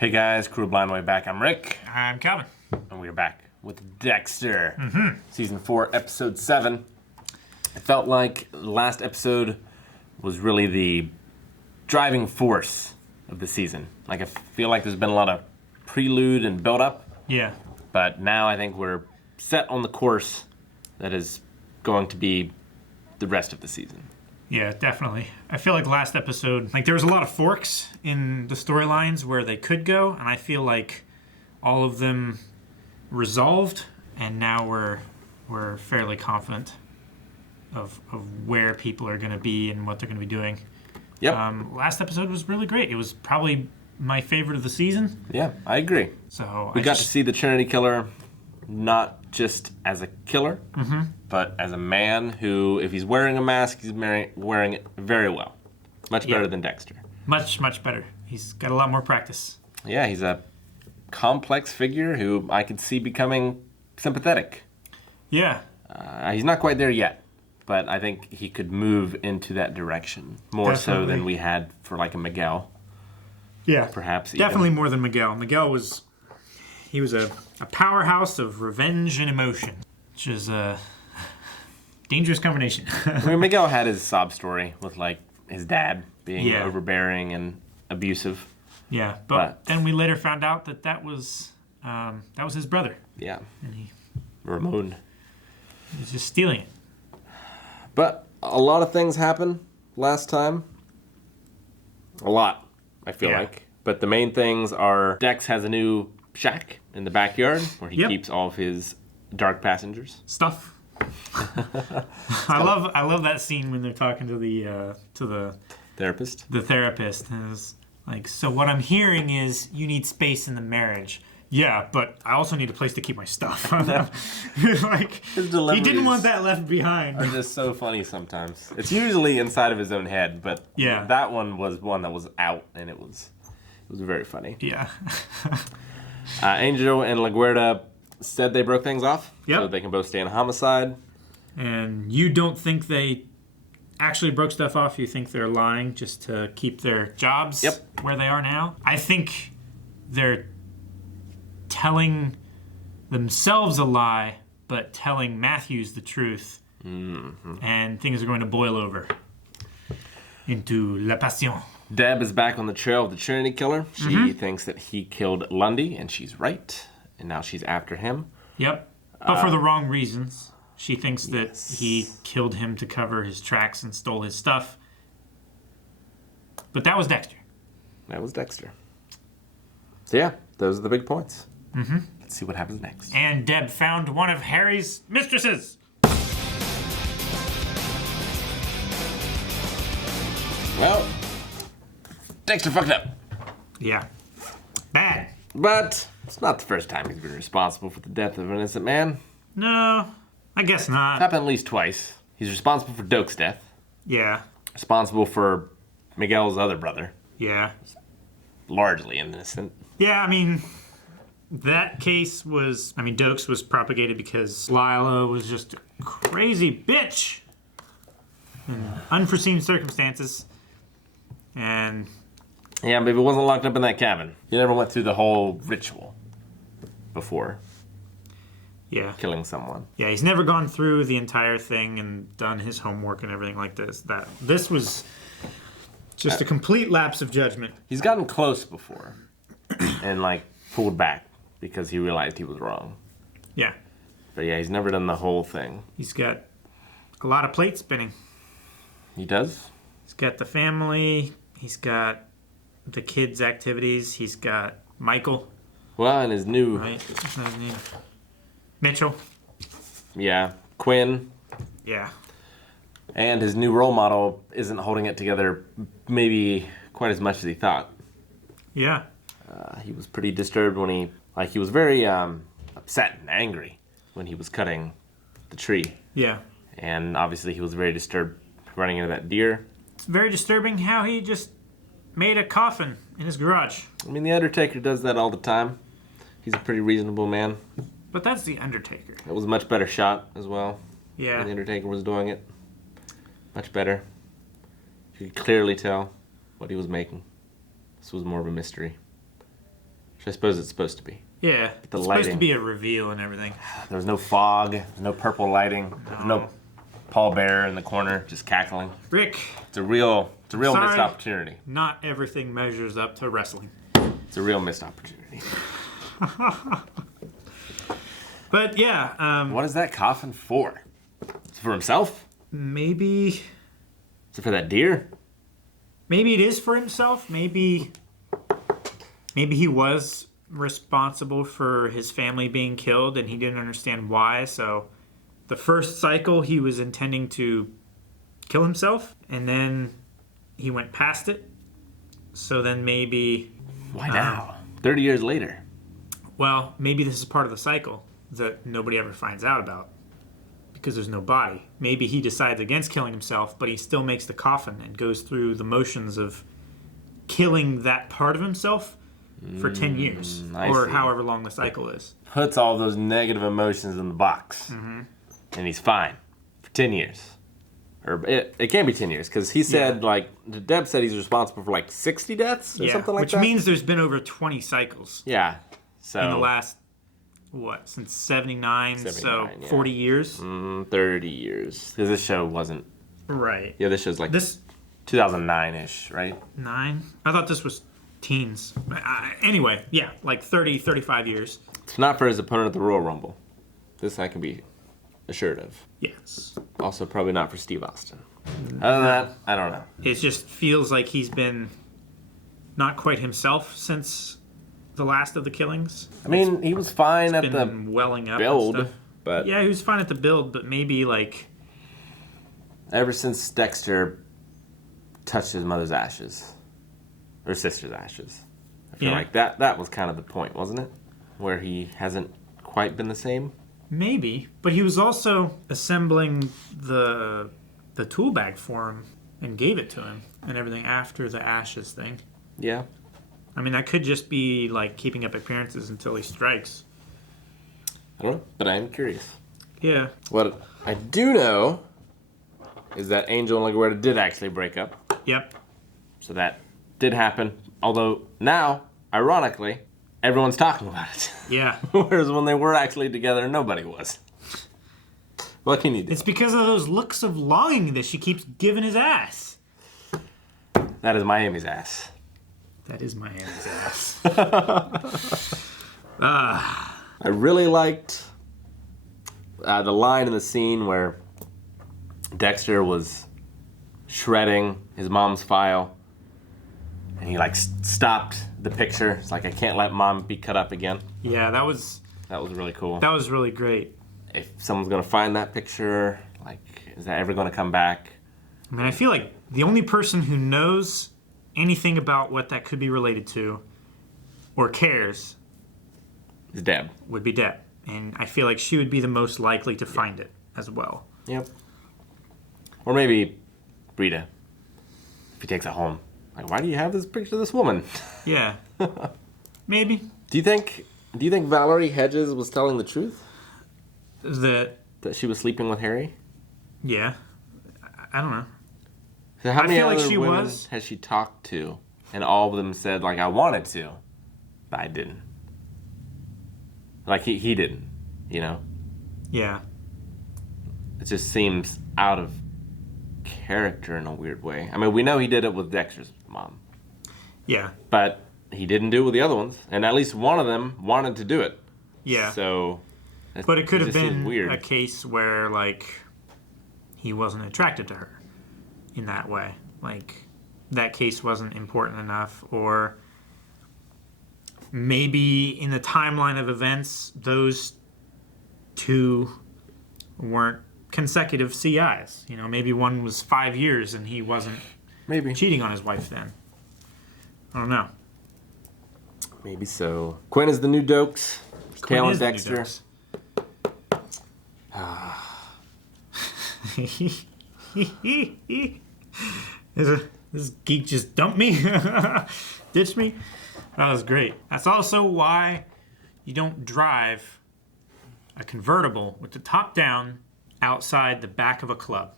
Hey guys, Crew Blind Way back. I'm Rick. I'm Calvin. And we're back with Dexter. Season 4, Episode 7. It felt like the last episode was really the driving force of the season. Like, I feel like there's been a lot of prelude and build-up. Yeah. But now I think we're set on the course that is going to be the rest of the season. Yeah, definitely. I feel like last episode, there was a lot of forks in the storylines where they could go, and I feel like all of them resolved, and now we're fairly confident of where people are going to be and what they're going to be doing. Yep. Last episode was really great. It was probably my favorite of the season. Yeah, I agree. So we got to see the Trinity Killer not just as a killer, but as a man who, if he's wearing a mask, he's wearing it very well. Much better than Dexter. Much, much better. He's got a lot more practice. Yeah, he's a complex figure who I could see becoming sympathetic. Yeah. He's not quite there yet, but I think he could move into that direction more so than we had for like a Miguel. Yeah. Perhaps Definitely even. more than Miguel. Miguel was a powerhouse of revenge and emotion, which is a dangerous combination. I mean, Miguel had his sob story with like his dad being overbearing and abusive. Yeah, but then we later found out that was his brother. Yeah. And he Ramon. was just stealing it. But a lot of things happened last time. A lot, I feel like. But the main things are Dex has a new shack in the backyard where he keeps all of his dark passengers. Stuff. I love that scene when they're talking to the therapist. The therapist is like, so what I'm hearing is you need space in the marriage. Yeah, but I also need a place to keep my stuff. Like, his he didn't want that left behind. Are just so funny sometimes. It's usually inside of his own head, but that one was one that was out, and it was very funny. Yeah. Angel and LaGuardia said they broke things off, so they can both stay in homicide. And you don't think they actually broke stuff off? You think they're lying just to keep their jobs where they are now? I think they're telling themselves a lie, but telling Matthews the truth. And things are going to boil over into La Passion. Deb is back on the trail of the Trinity Killer. She thinks that he killed Lundy, and she's right. And now she's after him. Yep. But for the wrong reasons. She thinks that he killed him to cover his tracks and stole his stuff. But that was Dexter. That was Dexter. So yeah, those are the big points. Let's see what happens next. And Deb found one of Harry's mistresses. Well, Dexter fucked up. Yeah. Bad. But it's not the first time he's been responsible for the death of an innocent man. No, I guess not. It's happened at least twice. He's responsible for Doak's death. Yeah. Responsible for Miguel's other brother. Yeah. Largely innocent. Yeah, I mean, that case was... Doak's was propagated because Lila was just a crazy bitch in unforeseen circumstances. And... yeah, but if it wasn't locked up in that cabin, he never went through the whole ritual before. Yeah. Killing someone. Yeah, he's never gone through the entire thing and done his homework and everything like this. This was just a complete lapse of judgment. He's gotten close before and, pulled back because he realized he was wrong. Yeah. But yeah, he's never done the whole thing. He's got a lot of plates spinning. He does? He's got the family. He's got the kids' activities. He's got Michael. Well, and his new... right, that's not his name. Mitchell. Yeah. Quinn. Yeah. And his new role model isn't holding it together maybe quite as much as he thought. Yeah. He was pretty disturbed when he was very upset and angry when he was cutting the tree. Yeah. And obviously he was very disturbed running into that deer. It's very disturbing how he just made a coffin in his garage. The Undertaker does that all the time. He's a pretty reasonable man. But that's the Undertaker. It was a much better shot as well. Yeah. When the Undertaker was doing it. Much better. You could clearly tell what he was making. This was more of a mystery. Which I suppose it's supposed to be. Yeah, The it's lighting. supposed to be a reveal and everything. There was no fog, there's no purple lighting, there's no Paul Bear in the corner just cackling. Rick. It's a real missed Sorry. opportunity. Not everything measures up to wrestling. It's a real missed opportunity. But yeah, What is that coffin for? Is it for himself? maybe Is it for that deer? it is for himself. Maybe he was responsible for his family being killed and he didn't understand why. So the first cycle he was intending to kill himself and then he went past it. So then maybe, Why now? 30 years later. well, maybe this is part of the cycle that nobody ever finds out about because there's no body. Maybe he decides against killing himself, but he still makes the coffin and goes through the motions of killing that part of himself for 10 years or see. however long the cycle is. Puts all those negative emotions in the box. And he's fine for 10 years. Or it can't be 10 years because he said, Deb said he's responsible for 60 deaths or something like which that. means there's been over 20 cycles Yeah. So in the last, since 79, so 79, yeah. 40 years? 30 years. Because this show wasn't. Right. Yeah, this show's This 2009-ish, right? 9? I thought this was teens. Anyway, yeah, 30, 35 years. It's not for his opponent at the Royal Rumble. This I can be assured of. Yes. Also, probably not for Steve Austin. Other than that, I don't know. It just feels like he's been not quite himself since the last of the killings. I mean, he was fine at the Been welling up build, and stuff. but Yeah, he was fine at the build, but maybe ever since Dexter touched his mother's ashes, or sister's ashes, I feel like that was kind of the point, wasn't it? Where he hasn't quite been the same. maybe. But he was also assembling the tool bag for him and gave it to him and everything after the ashes thing. Yeah. I mean, that could just be keeping up appearances until he strikes. I don't know, but I am curious. Yeah. What I do know is that Angel and LaGuerta did actually break up. Yep. So that did happen. Although now, ironically, everyone's talking about it. Yeah. Whereas when they were actually together, nobody was. What can you do? It's because of those looks of longing that she keeps giving his ass. That is Miami's ass. That is Miami's ass. I really liked the line in the scene where Dexter was shredding his mom's file. And he stopped the picture. It's like, I can't let mom be cut up again. Yeah, that was really cool. that was really great. If someone's gonna find that picture, is that ever gonna come back? I mean, I feel like the only person who knows anything about what that could be related to or cares It's Deb. would be Deb. And I feel like she would be the most likely to find it as well. Yep. Or maybe Rita, if he takes it home. Why do you have this picture of this woman? Yeah. Maybe. Do you think Valerie Hedges was telling the truth? That, That she was sleeping with Harry? yeah. I don't know. So how I many feel like other she women was. has she talked to? And all of them said, I wanted to, but I didn't. He didn't, Yeah. It just seems out of character in a weird way. I mean, we know he did it with Dexter's mom. Yeah. But he didn't do it with the other ones. And at least one of them wanted to do it. Yeah. So... But it could have just seems been weird. a case where, he wasn't attracted to her in that way. That case wasn't important enough, or maybe in the timeline of events, those two weren't consecutive CIs. Maybe one was 5 years and he wasn't Maybe. cheating on his wife then. I don't know. Maybe so. Quinn is the new Dokes. Quinn Tail is and the new Dexter. This geek just dumped me, ditched me. That was great. That's also why you don't drive a convertible with the top down outside the back of a club.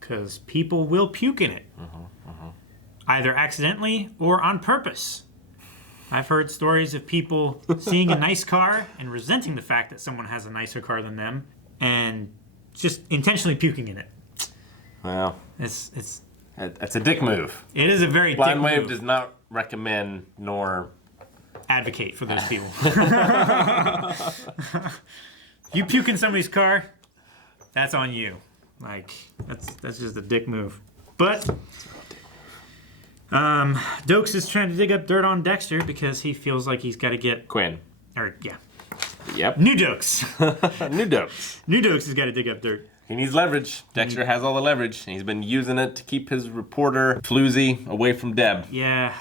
Because people will puke in it. Either accidentally or on purpose. I've heard stories of people seeing a nice car and resenting the fact that someone has a nicer car than them and just intentionally puking in it. Well, It's a dick move. It is a very Blind dick Wave move. does not recommend nor Advocate for those people. You puke in somebody's car, that's on you. Like, that's just a dick move. But Dokes is trying to dig up dirt on Dexter because he feels like he's got to get Quinn. Yep. New Dokes. New Dokes. New Dokes has got to dig up dirt. He needs leverage. Dexter has all the leverage, and he's been using it to keep his reporter Floozy away from Deb. Yeah,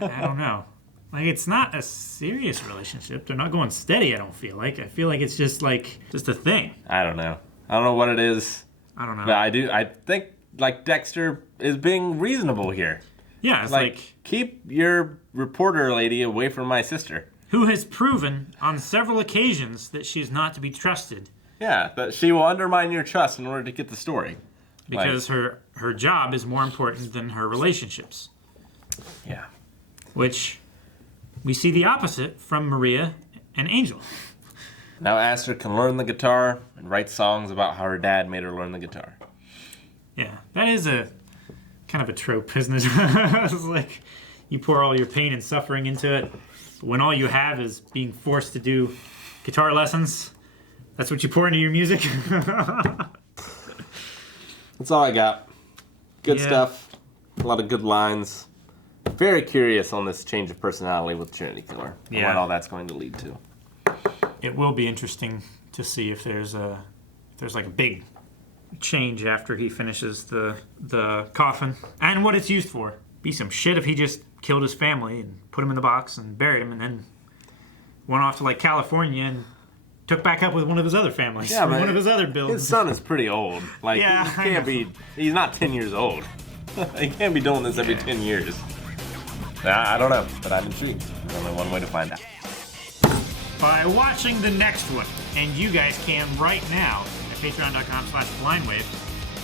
I don't know. Like, it's not a serious relationship. They're not going steady, I don't feel like. I feel like it's just a thing. I don't know. I don't know what it is. I don't know. But I think, like, Dexter is being reasonable here. Yeah, it's like keep your reporter lady away from my sister. Who has proven on several occasions that she's not to be trusted. Yeah, that she will undermine your trust in order to get the story. Because her job is more important than her relationships. Yeah. Which we see the opposite from Maria and Angel. Now Aster can learn the guitar and write songs about how her dad made her learn the guitar. Yeah, that is a kind of a trope, isn't it? It's like you pour all your pain and suffering into it. When all you have is being forced to do guitar lessons, that's what you pour into your music. That's all I got. Good stuff. A lot of good lines. Very curious on this change of personality with Trinity Killer. And what all that's going to lead to. It will be interesting to see if there's like a big change after he finishes the coffin and what it's used for. Be some shit if he just killed his family and put him in the box and buried him and then went off to like California and took back up with one of his other families. Yeah, but one of his other builds. His son is pretty old. Like, Yeah, he can't be. He's not 10 years old. He can't be doing this every 10 years. I don't know, but I'm intrigued. There's only one way to find out. By watching the next one, and you guys can right now at patreon.com/blindwave.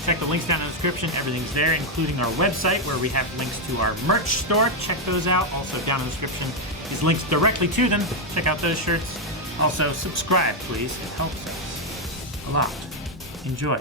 Check the links down in the description. Everything's there, including our website where we have links to our merch store. Check those out. Also down in the description is links directly to them. Check out those shirts. Also subscribe, please. It helps us a lot. Enjoy.